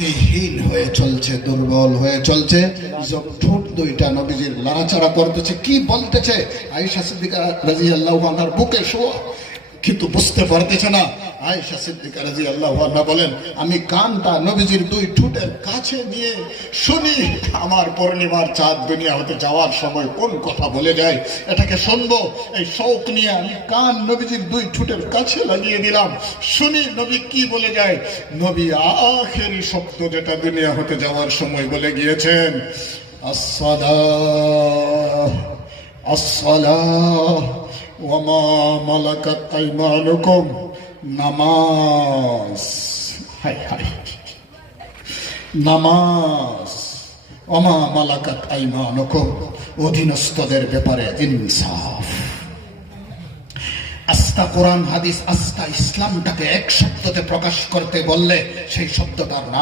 শক্তিহীন হয়ে চলছে, দুর্বল হয়ে চলছে। ঠোঁট দুইটা নবীজির লড়াচড়া করতেছে, কি বলতেছে? আয়েশা সিদ্দিকা রাদিয়াল্লাহু আনহার বুকে শোয়া, কিন্তু বুঝতে পারতেছে না। আয়েশা সিদ্দিকা রাদিয়াল্লাহু আনহা বলেন, আমি কানটা নবীজির দুই ঠোঁটের কাছে নিয়ে শুনি আমার পূর্ণিমার চাঁদ দুনিয়া হতে যাওয়ার সময় কোন কথা বলে যায়, এটাকে শুনবো। এই শৌক নিয়ে আমি কান নবীজির দুই ঠোঁটের কাছে লাগিয়ে দিলাম, শুনি নবী কি বলে যায়। নবী আখেরি শব্দ যেটা দুনিয়া হতে যাওয়ার সময় বলে গিয়েছেন, আসসালাহ আসসালাহ ওয়ামা মালাকাত আইমানুকুম, নামাজ। হাই হাই, নামাজ। ওয়ামা মালাকাত আইমানুকুম, অধীনস্থদের ব্যাপারে ইনসাফ। আস্থা কোরআন হাদিস, আস্থা ইসলামটাকে এক শব্দতে প্রকাশ করতে বললে সেই শব্দটার নাম